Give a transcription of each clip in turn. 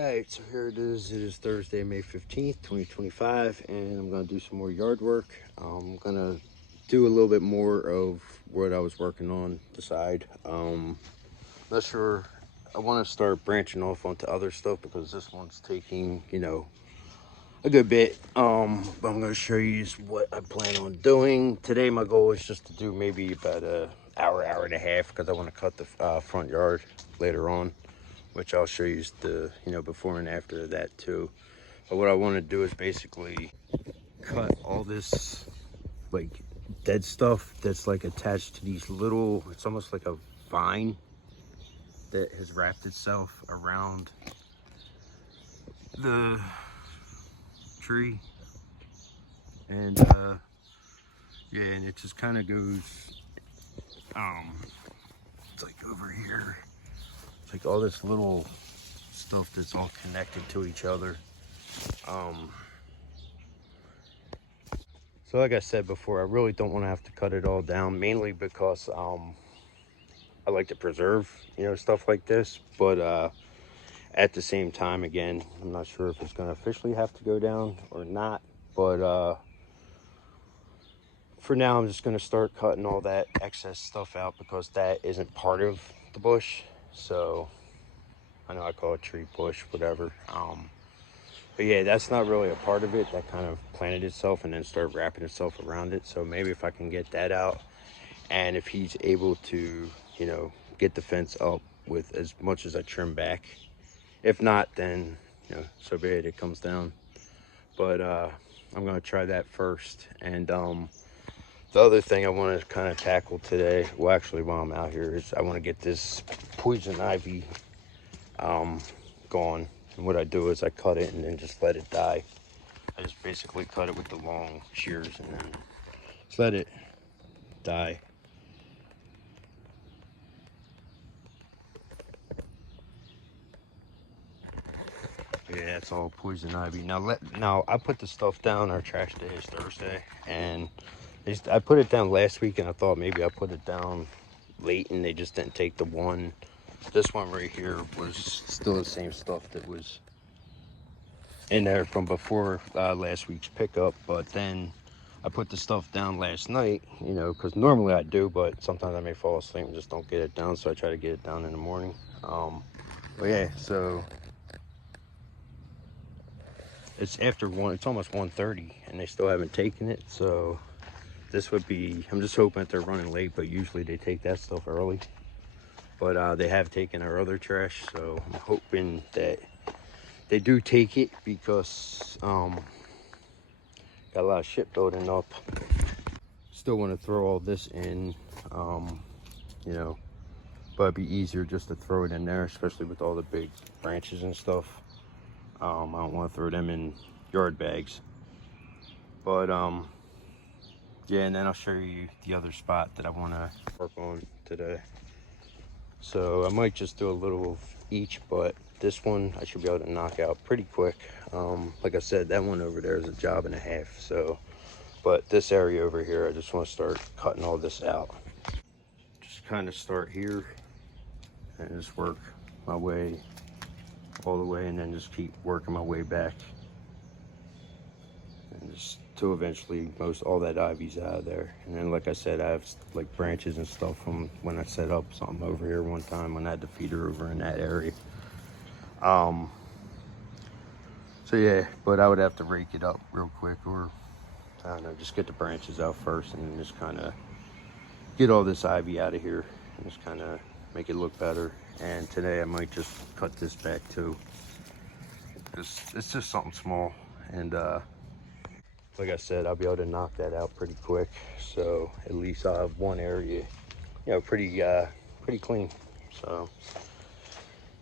Alright, so here it is. It is Thursday, May 15th, 2025, and I'm going to do some more yard work. I'm going to do a little bit more of what I was working on the side. Not sure. I want to start branching off onto other stuff because this one's taking, a good bit. But I'm going to show you what I plan on doing. Today, my goal is just to do maybe about an hour and a half because I want to cut the front yard later on, which I'll show you the before and after of that too. But what I want to do is basically cut all this like dead stuff that's like attached to these little, it's almost like a vine that has wrapped itself around the tree. And yeah, and it just kind of goes it's like over here, it's like all this little stuff that's all connected to each other. So like I said before, I really don't want to have to cut it all down, mainly because I like to preserve, stuff like this. But at the same time, again, I'm not sure if it's going to officially have to go down or not. But for now, I'm just going to start cutting all that excess stuff out because that isn't part of the bush. So I know I call it tree bush, whatever. But yeah, that's not really a part of it. That kind of planted itself and then started wrapping itself around it. So maybe if I can get that out, and if he's able to, get the fence up with as much as I trim back. If not, then, so be it, it comes down. But I'm going to try that first. And the other thing I want to kind of tackle today, well, actually, while I'm out here, is I want to get this poison ivy gone. And what I do is I cut it and then just let it die. I just basically cut it with the long shears and then just let it die. Yeah, that's all poison ivy. Now I put the stuff down. Our trash day is Thursday, and I put it down last week, and I thought maybe I put it down late, and they just didn't take the one. This one right here was still the same stuff that was in there from before last week's pickup, but then I put the stuff down last night, because normally I do, but sometimes I may fall asleep and just don't get it down, so I try to get it down in the morning. But yeah, so it's after one, it's almost 1:30 and they still haven't taken it. So this would be, I'm just hoping that they're running late, but usually they take that stuff early. But they have taken our other trash, so I'm hoping that they do take it because got a lot of shit building up. Still want to throw all this in, you know, but it'd be easier just to throw it in there, especially with all the big branches and stuff. I don't want to throw them in yard bags. But yeah, and then I'll show you the other spot that I want to work on today. So I might just do a little of each, but this one I should be able to knock out pretty quick. Like I said, that one over there is a job and a half. So, but this area over here, I just want to start cutting all this out. Just kind of start here and just work my way all the way, and then just keep working my way back, and just to eventually most all that ivy's out of there. And then, like I said, I have like branches and stuff from when I set up something over here one time when I had the feeder over in that area. So yeah, but I would have to rake it up real quick, or I don't know, just get the branches out first and then just kind of get all this ivy out of here and just kind of make it look better. And today I might just cut this back too. It's just something small, and like I said, I'll be able to knock that out pretty quick. So at least I'll have one area, pretty clean. So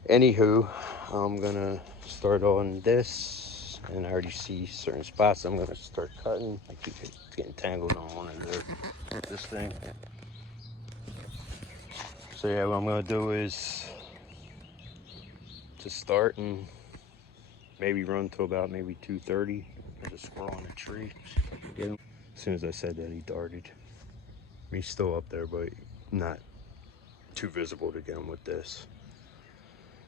anywho, I'm gonna start on this, and I already see certain spots I'm gonna start cutting. I keep getting tangled on one of this thing. So yeah, what I'm gonna do is just start and maybe run to about maybe 2:30. There's a squirrel on a tree. Get him. As soon as I said that, he darted. He's still up there, but not too visible to get him with this.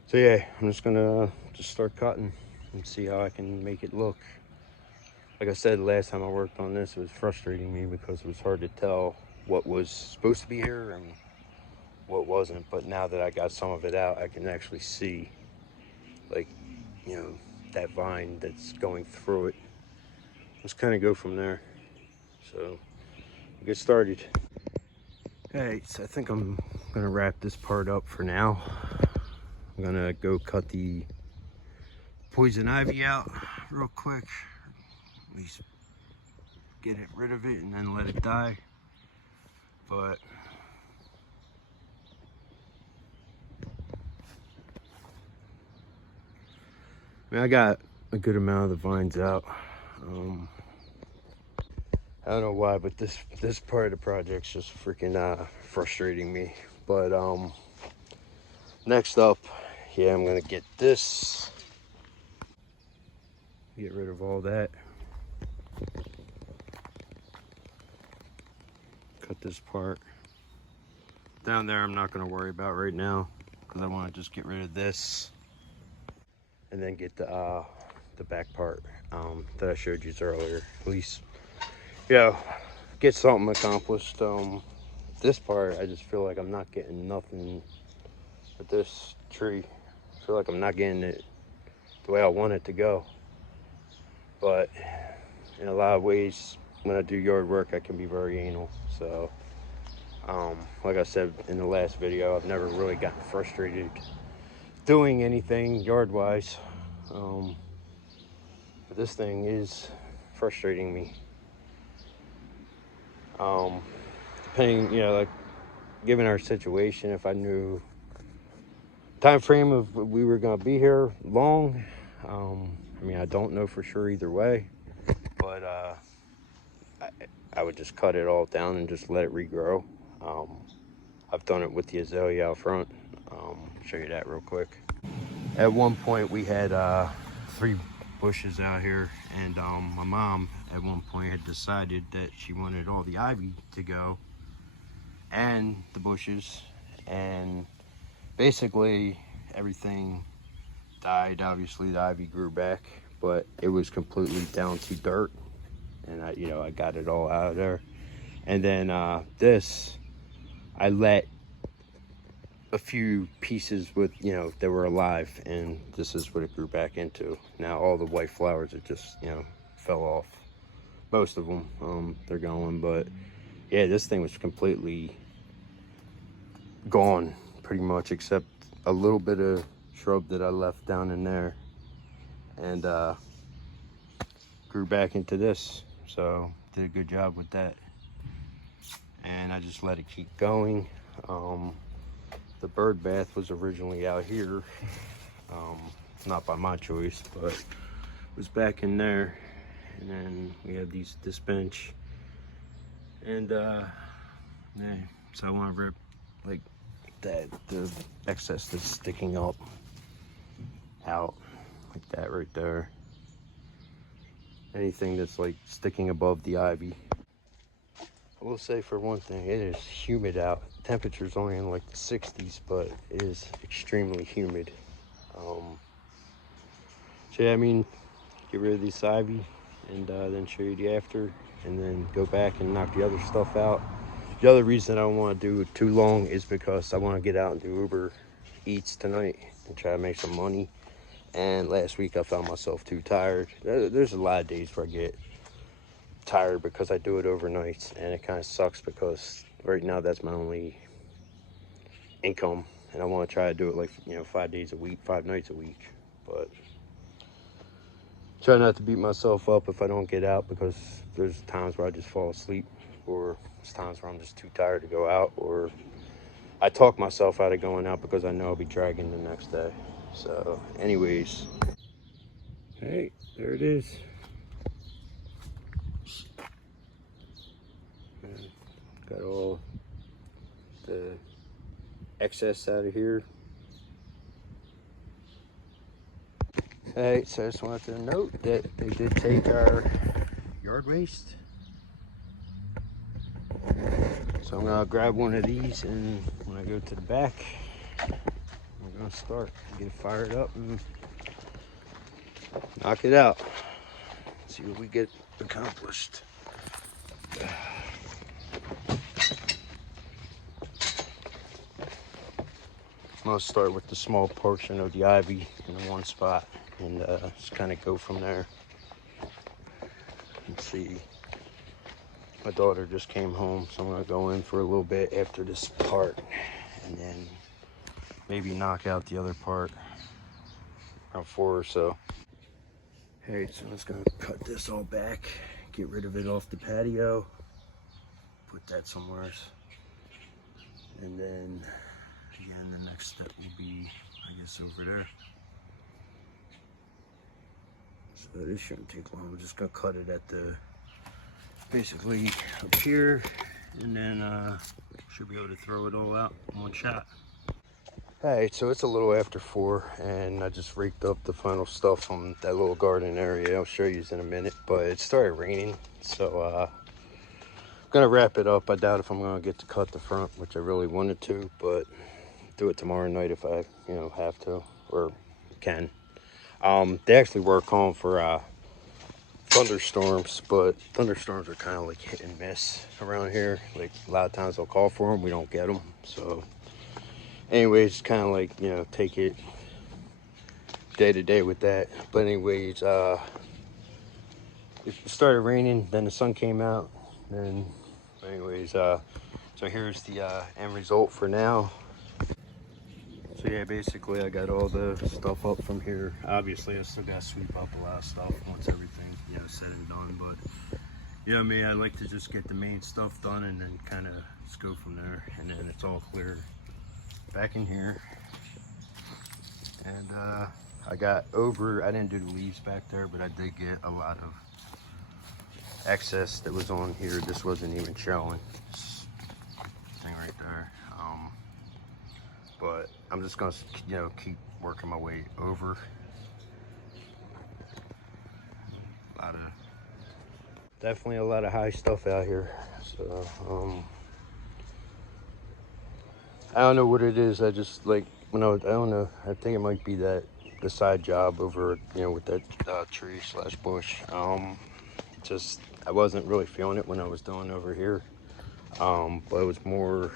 So yeah, I'm just gonna just start cutting and see how I can make it look. Like I said, last time I worked on this, it was frustrating me because it was hard to tell what was supposed to be here and what wasn't. But now that I got some of it out, I can actually see, like, you know, that vine that's going through it. Let's kind of go from there. So we'll get started. Alright, so I think I'm gonna wrap this part up for now. I'm gonna go cut the poison ivy out real quick. At least get rid of it and then let it die. But I mean, I got a good amount of the vines out. I don't know why, but this part of the project's just freaking frustrating me. But next up, yeah, I'm gonna get this. Get rid of all that. Cut this part. Down there I'm not gonna worry about right now because I want to just get rid of this and then get the back part that I showed you earlier. At least, you know, get something accomplished. This part, I just feel like I'm not getting nothing with this tree. I feel like I'm not getting it the way I want it to go. But in a lot of ways, when I do yard work, I can be very anal. So, like I said in the last video, I've never really gotten frustrated doing anything yard-wise. But this thing is frustrating me. Depending, you know, like, given our situation, if I knew time frame of we were gonna be here long, I mean, I don't know for sure either way, but I would just cut it all down and just let it regrow. I've done it with the azalea out front. Show you that real quick. At one point we had 3 bushes out here, and my mom at one point had decided that she wanted all the ivy to go and the bushes, and basically everything died. Obviously the ivy grew back, but it was completely down to dirt, and I got it all out of there. And then this, I let a few pieces with, that were alive, and this is what it grew back into. Now all the white flowers, it just, fell off. Most of them, they're going, but yeah, this thing was completely gone pretty much, except a little bit of shrub that I left down in there, and grew back into this. So did a good job with that, and I just let it keep going. The bird bath was originally out here, not by my choice, but it was back in there. And then we have this bench, and yeah, so I want to rip like that, the excess that's sticking up out like that right there. Anything that's like sticking above the ivy. I will say, for one thing, it is humid out. Temperature's only in like the 60s, but it is extremely humid. So yeah, I mean, get rid of this ivy, and then show you the after, and then go back and knock the other stuff out. The other reason I don't want to do it too long is because I want to get out and do Uber Eats tonight and try to make some money. And last week I found myself too tired. There's a lot of days where I get tired because I do it overnight, and it kind of sucks because right now that's my only income, and I want to try to do it like 5 days a week, 5 nights a week. But try not to beat myself up if I don't get out, because there's times where I just fall asleep, or there's times where I'm just too tired to go out, or I talk myself out of going out because I know I'll be dragging the next day. So anyways, hey, there it is. Got all the excess out of here. Alright, so I just wanted to note that they did take our yard waste. So I'm gonna grab one of these, and when I go to the back, I'm gonna start, get it fired up, and knock it out. See what we get accomplished. I'm gonna start with the small portion of the ivy in one spot and just kind of go from there. Let's see. My daughter just came home, so I'm gonna go in for a little bit after this part and then maybe knock out the other part around 4 or so. Hey, so I'm just gonna cut this all back, get rid of it off the patio, put that somewhere, and then again the next step will be, I guess, over there. So this shouldn't take long. I'm just gonna cut it at the, basically up here, and then should be able to throw it all out in one shot. Alright, so it's a little after 4 and I just raked up the final stuff from that little garden area. I'll show you in a minute, but it started raining, so I'm gonna wrap it up. I doubt if I'm gonna get to cut the front, which I really wanted to, but do it tomorrow night if I, have to or can. They actually were calling for thunderstorms, but thunderstorms are kind of like hit and miss around here. Like a lot of times they'll call for them, we don't get them. So anyways, kind of like, take it day to day with that. But anyways, it started raining, then the sun came out, and anyways, so here's the end result for now. So yeah, basically I got all the stuff up from here. Obviously I still got to sweep up a lot of stuff once everything, said and done, but I like to just get the main stuff done and then kind of just go from there, and then it's all clear back in here. And I didn't do the leaves back there, but I did get a lot of excess that was on here. This wasn't even showing, this thing right there. But I'm just gonna, keep working my way over. Definitely a lot of high stuff out here. So I don't know what it is. I just like I don't know. I think it might be the side job over, with that tree / bush. Just I wasn't really feeling it when I was doing over here. But it was more.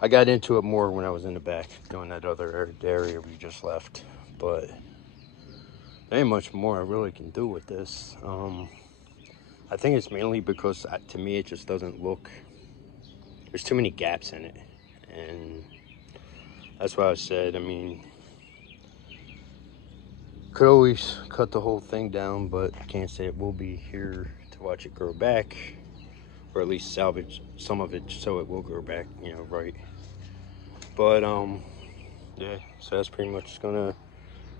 I got into it more when I was in the back doing that other area we just left. But there ain't much more I really can do with this. I think it's mainly because to me it just doesn't look. There's too many gaps in it, and that's why I said, could always cut the whole thing down, but can't say it will be here to watch it grow back, or at least salvage some of it so it will grow back, right. But yeah, so that's pretty much gonna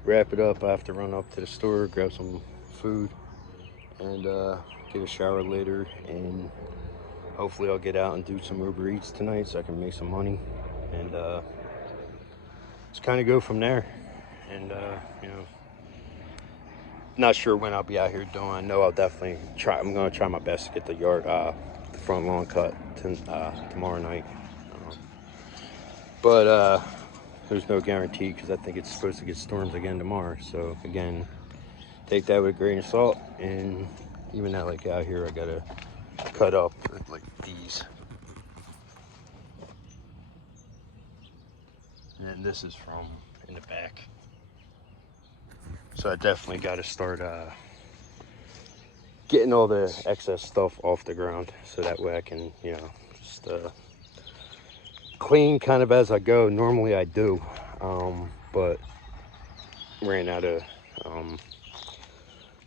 wrap it up. I have to run up to the store, grab some food, and get a shower later, and hopefully I'll get out and do some Uber Eats tonight so I can make some money, and just kind of go from there. And not sure when I'll be out here doing. I know I'll definitely try. I'm gonna try my best to get the yard, the front lawn cut tomorrow night. But there's no guarantee, because I think it's supposed to get storms again tomorrow. So again, take that with a grain of salt. And even that, like out here, I gotta cut up like these. And then this is from in the back. So I definitely got to start getting all the excess stuff off the ground, so that way I can, just clean kind of as I go. Normally I do, but ran out of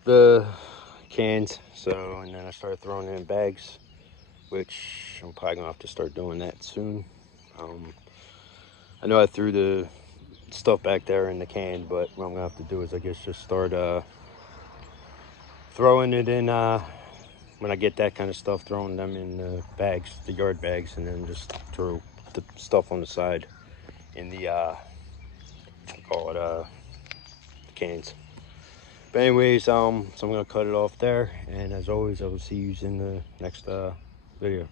the cans, so, and then I started throwing it in bags, which I'm probably gonna have to start doing that soon. I know I threw the stuff back there in the can, but what I'm gonna have to do is, I guess, just start throwing it in when I get that kind of stuff, throwing them in the bags, the yard bags, and then just throw the stuff on the side in the cans. But anyways, so I'm gonna cut it off there, and as always, I will see you in the next video.